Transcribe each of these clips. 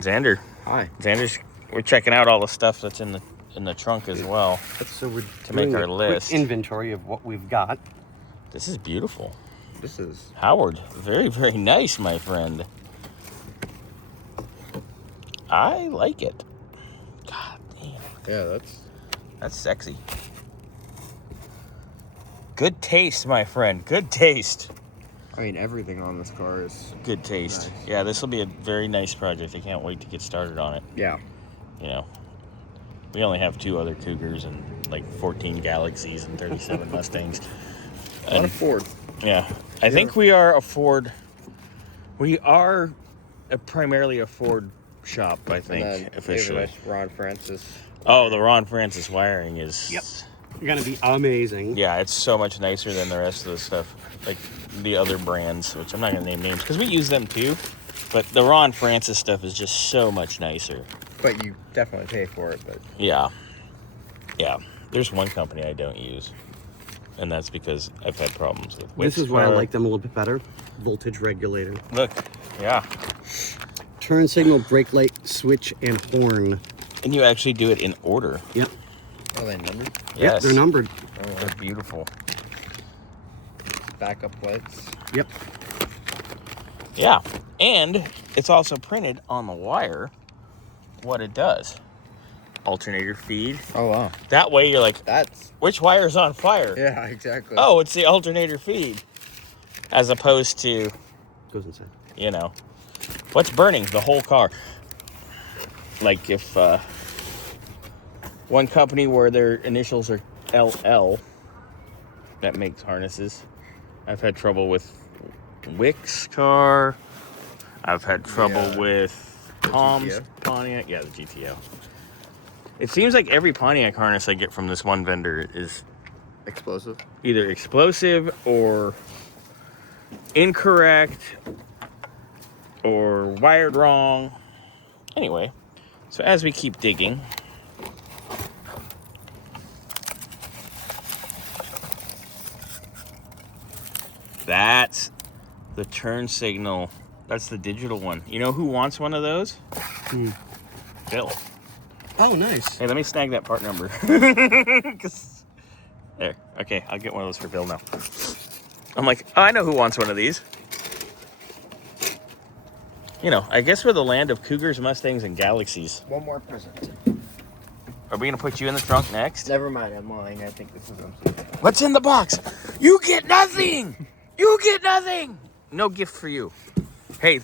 Xander. Hi. We're checking out all the stuff that's in the trunk as well. So we're to make our list. Quick inventory of what we've got. This is beautiful. This is Howard. Very, very nice, my friend. I like it. God damn. Yeah, that's sexy. Good taste, my friend. Good taste. I mean, everything on this car is good taste. Nice. Yeah, this will be a very nice project. I can't wait to get started on it. Yeah. You know, we only have 2 other Cougars and like 14 Galaxies and 37 Mustangs. Not a Ford. Yeah. I think we are a Ford. We are primarily a Ford shop, I think, officially. Ron Francis. Oh, the Ron Francis wiring is... Yep. You're going to be amazing. Yeah, it's so much nicer than the rest of the stuff. Like the other brands, which I'm not going to name names because we use them too. But the Ron Francis stuff is just so much nicer. But you definitely pay for it. But yeah. There's one company I don't use, and that's because I've had problems with This is why I like them a little bit better. Voltage regulator. Look, yeah. Turn signal, brake light, switch, and horn. And you actually do it in order. Yep. Are they numbered? Yes. Yep, they're numbered. Oh, they're beautiful. Backup lights. Yep. Yeah, and it's also printed on the wire what it does. Alternator feed. Oh, wow. That way you're like, that's... which wire's on fire? Yeah, exactly. Oh, it's the alternator feed. As opposed to... Goes inside. You know, what's burning? The whole car. Like if one company where their initials are LL that makes harnesses. I've had trouble with Wick's car. I've had trouble with Tom's Pontiac. Yeah, the GTO. It seems like every Pontiac harness I get from this one vendor is explosive. Either explosive or incorrect or wired wrong. Anyway, so as we keep digging, that's the turn signal. That's the digital one. You know who wants one of those? Bill. Oh, nice. Hey, let me snag that part number. There. Okay, I'll get one of those for Bill now. I'm like, oh, I know who wants one of these. You know, I guess we're the land of Cougars, Mustangs, and Galaxies. One more present. Are we going to put you in the trunk next? Never mind, I'm lying. I think this is What's in the box? You get nothing! You get nothing! No gift for you. Hey,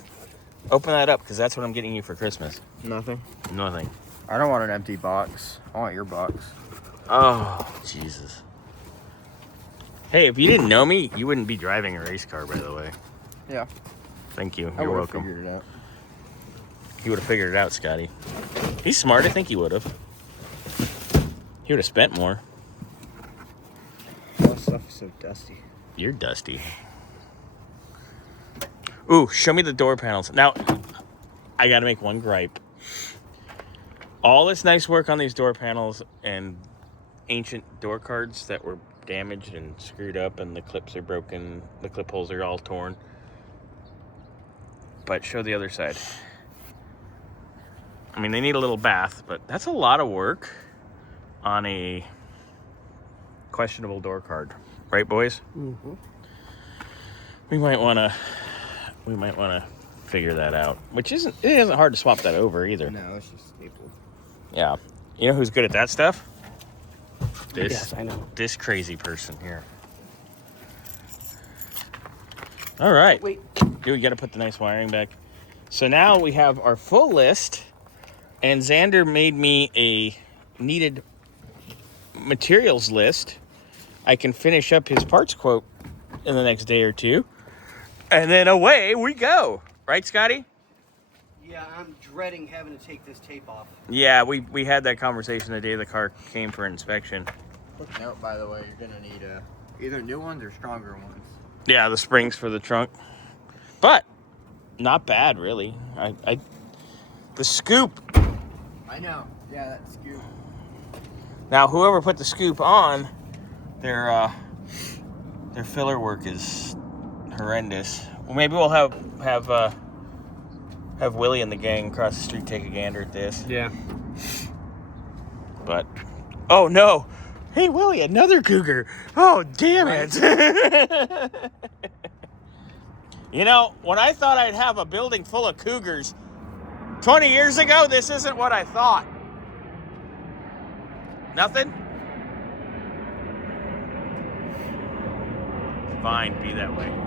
open that up, because that's what I'm getting you for Christmas. Nothing? Nothing. I don't want an empty box. I want your box. Oh, Jesus. Hey, if you didn't know me, you wouldn't be driving a race car, by the way. Yeah. Thank you. I You're welcome. Figured it out. He would have figured it out, Scotty. He's smart. I think he would have. He would have spent more. All this stuff is so dusty. You're dusty. Ooh, show me the door panels. Now, I got to make one gripe. All this nice work on these door panels and ancient door cards that were damaged and screwed up and the clips are broken, the clip holes are all torn. But show the other side. I mean, they need a little bath, but that's a lot of work on a questionable door card. Right, boys? Mm-hmm. We might want to figure that out. Which it isn't hard to swap that over either. No, it's just stapled. Yeah. You know who's good at that stuff? Yes, I know. This crazy person here. All right. Wait. Dude, you got to put the nice wiring back. So now we have our full list, and Xander made me a needed materials list. I can finish up his parts quote in the next day or two, and then away we go. Right, Scotty? Yeah, I'm dreading having to take this tape off. Yeah, we had that conversation the day the car came for inspection. Look out, by the way, you're going to need either new ones or stronger ones. Yeah, the springs for the trunk. But not bad, really. The scoop. I know. Yeah, that scoop. Now, whoever put the scoop on, their filler work is horrendous. Well, maybe we'll have Have Willie and the gang across the street take a gander at this. Yeah. But, oh no! Hey Willie, another cougar! Oh damn it! You know, when I thought I'd have a building full of cougars 20 years ago, this isn't what I thought. Nothing? Fine, be that way.